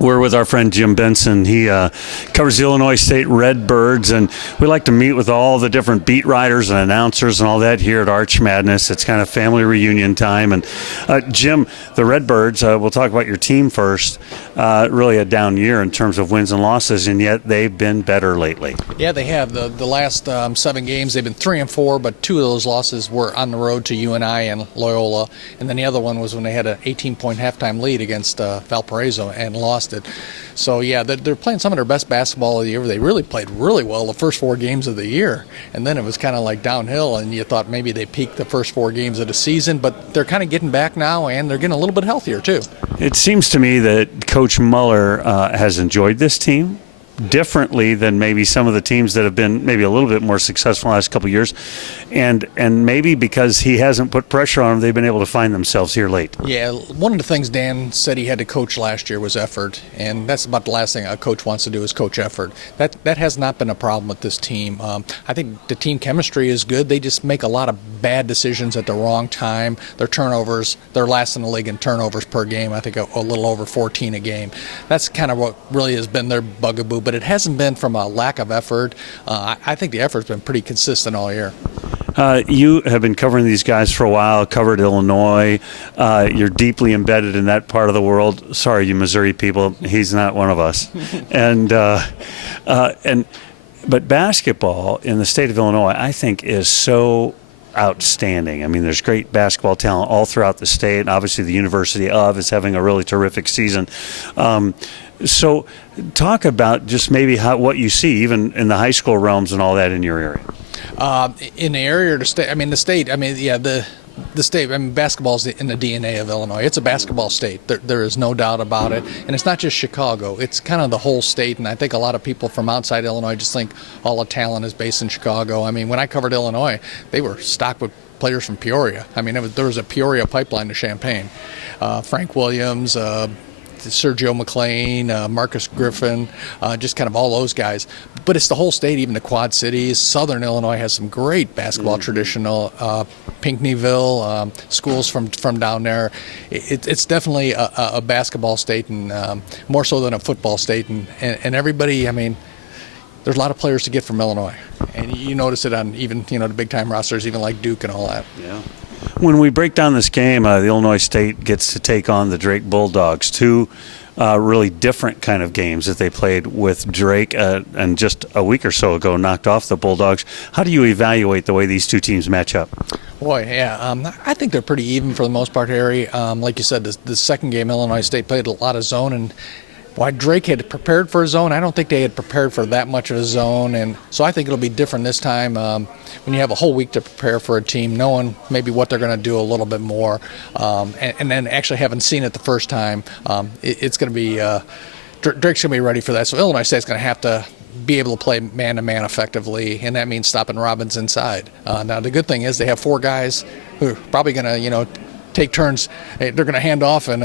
We're with our friend Jim Benson. He covers the Illinois State Redbirds, and we like to meet with all the different beat writers and announcers and all that here at Arch Madness. It's kind of family reunion time. And Jim, the Redbirds, we'll talk about your team first. Really a down year in terms of wins and losses, and yet they've been better lately. Yeah, they have. The last 7 games, they've been 3-4, but 2 of those losses were on the road to UNI and Loyola, and then the other one was when they had an 18-point halftime lead against Valparaiso and lost it. So yeah, they're playing some of their best basketball of the year. They really played really well the first 4 games of the year, and then it was kind of like downhill, and you thought maybe they peaked the first 4 games of the season, but they're kind of getting back now, and they're getting a little bit healthier too. It seems to me that Coach Muller has enjoyed this team differently than maybe some of the teams that have been maybe a little bit more successful in the last couple of years, and maybe because he hasn't put pressure on them, they've been able to find themselves here late. Yeah, one of the things Dan said he had to coach last year was effort, and that's about the last thing a coach wants to do is coach effort. That has not been a problem with this team. I think the team chemistry is good. They just make a lot of bad decisions at the wrong time. Their turnovers, they're last in the league in turnovers per game. I think a little over 14 a game. That's kind of what really has been their bugaboo, but it hasn't been from a lack of effort. I think the effort's been pretty consistent all year. You have been covering these guys for a while, covered Illinois. You're deeply embedded in that part of the world. Sorry, you Missouri people, he's not one of us. But basketball in the state of Illinois, I think, is so outstanding. I mean, there's great basketball talent all throughout the state. Obviously, the University of is having a really terrific season. So talk about just maybe what you see, even in the high school realms and all that in your area. In the area or the state? I mean, the state, the state, basketball's in the DNA of Illinois. It's a basketball state. There is no doubt about it. And it's not just Chicago. It's kind of the whole state. And I think a lot of people from outside Illinois just think all the talent is based in Chicago. I mean, when I covered Illinois, they were stocked with players from Peoria. I mean, there was a Peoria pipeline to Champaign. Frank Williams, Sergio McLean, Marcus Griffin, just kind of all those guys. But it's the whole state, even the Quad Cities. Southern Illinois has some great basketball traditional. Pinckneyville, schools from down there. It's definitely a basketball state, and more so than a football state. And everybody, I mean, there's a lot of players to get from Illinois. And you notice it on even, the big-time rosters, even like Duke and all that. Yeah. When we break down this game, the Illinois State gets to take on the Drake Bulldogs, 2 really different kind of games that they played with Drake, and just a week or so ago knocked off the Bulldogs. How do you evaluate the way these 2 teams match up? Boy, yeah, I think they're pretty even for the most part, Harry. Like you said, the second game, Illinois State played a lot of zone, and why Drake had prepared for a zone, I don't think they had prepared for that much of a zone, and so I think it'll be different this time when you have a whole week to prepare for a team, knowing maybe what they're going to do a little bit more, and then actually having seen it the first time. It's going to be Drake's going to be ready for that, so Illinois State's going to have to be able to play man-to-man effectively, and that means stopping Robbins inside. Now, the good thing is they have 4 guys who are probably going to, take turns. They're going to hand off and,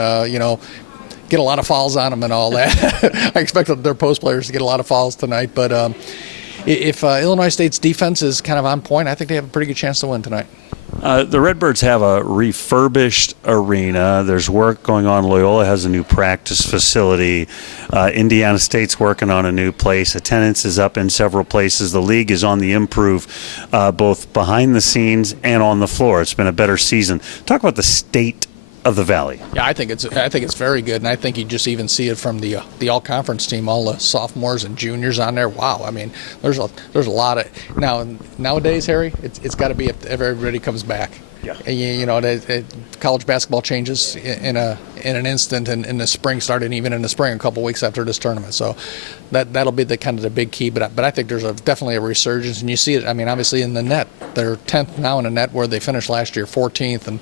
get a lot of fouls on them and all that. I expect their post players to get a lot of fouls tonight. But if Illinois State's defense is kind of on point, I think they have a pretty good chance to win tonight. The Redbirds have a refurbished arena. There's work going on. Loyola has a new practice facility. Indiana State's working on a new place. Attendance is up in several places. The league is on the improve, both behind the scenes and on the floor. It's been a better season. Talk about the state of the Valley. Yeah, I think it's very good, and I think you just even see it from the all-conference team, all the sophomores and juniors on there. Wow, I mean, there's a lot of nowadays, Harry. It's got to be if everybody comes back. Yeah. College basketball changes in an instant, and in the spring, starting even in the spring, a couple weeks after this tournament. So that'll be the big key. But I think there's definitely a resurgence, and you see it. I mean, obviously in the net, they're 10th now in the net, where they finished last year 14th, and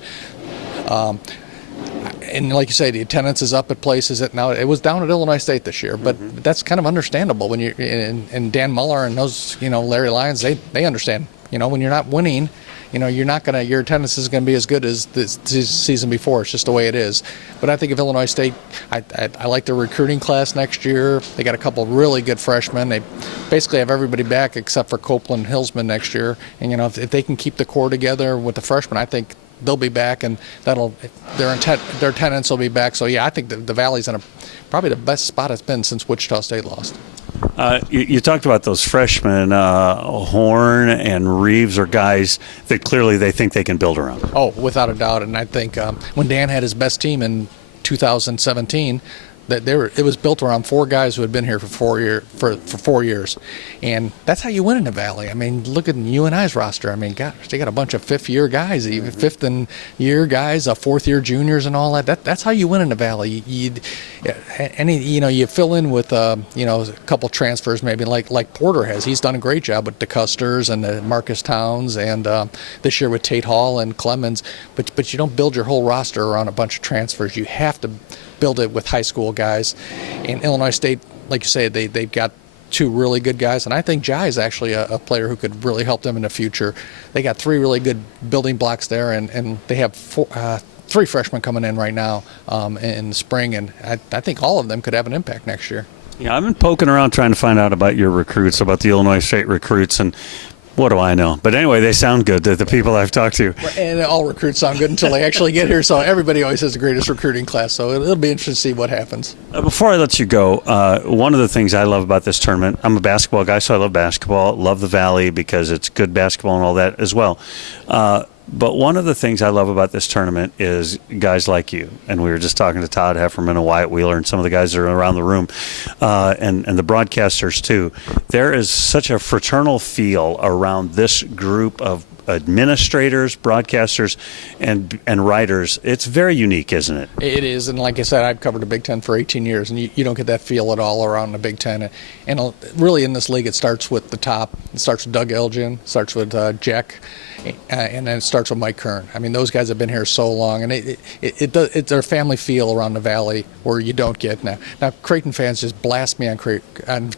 like you say, the attendance is up at places that now it was down at Illinois State this year, but that's kind of understandable when you and Dan Muller and those Larry Lyons, they understand. When you're not winning, your attendance is going to be as good as this season before. It's just the way it is. But I think if Illinois State, I like their recruiting class next year. They got a couple really good freshmen. They basically have everybody back except for Copeland and Hillsman next year. And if they can keep the core together with the freshmen, I think they'll be back, and their attendance will be back. So yeah, I think the Valley's in probably the best spot it's been since Wichita State lost. You talked about those freshmen. Horn and Reeves are guys that clearly they think they can build around. Oh, without a doubt. And I think when Dan had his best team in 2017, that it was built around 4 guys who had been here for 4 years, and that's how you win in the Valley. I mean, look at UNI's roster. I mean, gosh, they got a bunch of fifth-year guys, even fifth-year guys, fourth-year juniors, and all that. That's how you win in the Valley. You fill in with a couple transfers, maybe like Porter has. He's done a great job with DeCusters and Marcus Towns, and this year with Tate Hall and Clemens. But you don't build your whole roster around a bunch of transfers. You have to build it with high school guys. In Illinois State, like you say, they've got 2 really good guys, and I think Jai is actually a player who could really help them in the future. They got 3 really good building blocks there, and they have 3 freshmen coming in right now in the spring, and I think all of them could have an impact next year. Yeah, I've been poking around trying to find out about your recruits, about the Illinois State recruits, and what do I know? But anyway, they sound good, the people I've talked to. And all recruits sound good until they actually get here, so everybody always has the greatest recruiting class, so it'll be interesting to see what happens. Before I let you go, one of the things I love about this tournament, I'm a basketball guy, so I love basketball, love the Valley because it's good basketball and all that as well. But one of the things I love about this tournament is guys like you. And we were just talking to Todd Hefferman and Wyatt Wheeler and some of the guys that are around the room, and the broadcasters too. There is such a fraternal feel around this group of administrators, broadcasters, and writers. It's very unique, isn't it? It is, and like I said, I've covered the Big Ten for 18 years, and you don't get that feel at all around the Big Ten. And really in this league, it starts with the top. It starts with Doug Elgin, starts with Jack, and then it starts with Mike Kern. I mean, those guys have been here so long, and it's their family feel around the Valley where you don't get now. Now, Creighton fans just blast me on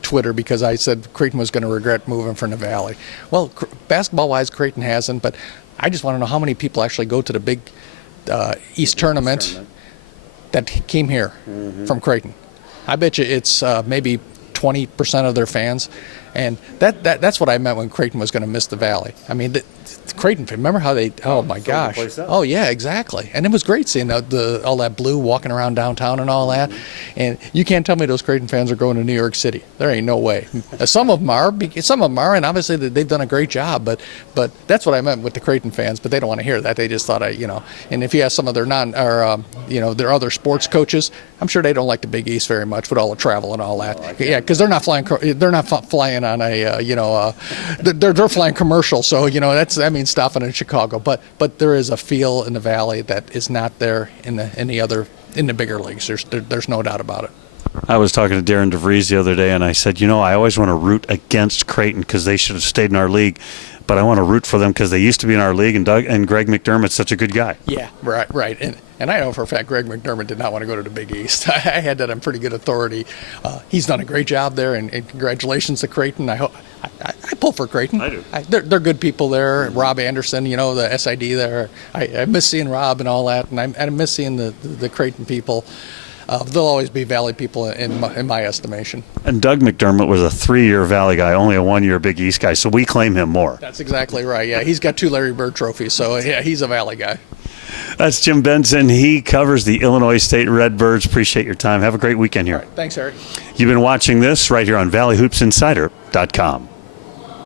Twitter because I said Creighton was going to regret moving from the Valley. Well, basketball-wise, Creighton hasn't, but I just want to know how many people actually go to the Big East tournament that came here from Creighton. I bet you it's maybe 20% of their fans, and that's what I meant when Creighton was going to miss the Valley. I mean, Creighton, remember how they? Oh my gosh! Oh yeah, exactly. And it was great seeing all that blue walking around downtown and all that. And you can't tell me those Creighton fans are going to New York City. There ain't no way. Some of them are, and obviously they've done a great job. But that's what I meant with the Creighton fans. But they don't want to hear that. They just thought And if you ask some of their their other sports coaches, I'm sure they don't like the Big East very much with all the travel and all that. Yeah, because they're not flying. They're not flying on they're flying commercial. So that means stopping in Chicago. But there is a feel in the Valley that is not there in the bigger leagues. There's no doubt about it. I was talking to Darren DeVries the other day, and I said, I always want to root against Creighton because they should have stayed in our league. But I want to root for them because they used to be in our league, and Greg McDermott's such a good guy. Yeah, right. And I know for a fact Greg McDermott did not want to go to the Big East. I had that on pretty good authority. He's done a great job there, and congratulations to Creighton. I pull for Creighton. I do. They're good people there. Rob Anderson, the SID there. I miss seeing Rob and all that, and I miss seeing the Creighton people. They'll always be Valley people in my estimation. And Doug McDermott was a 3-year Valley guy, only a 1-year Big East guy, so we claim him more. That's exactly right. Yeah, he's got 2 Larry Bird trophies, so yeah, he's a Valley guy. That's Jim Benson. He covers the Illinois State Redbirds. Appreciate your time. Have a great weekend here. All right. Thanks, Eric. You've been watching this right here on ValleyHoopsInsider.com.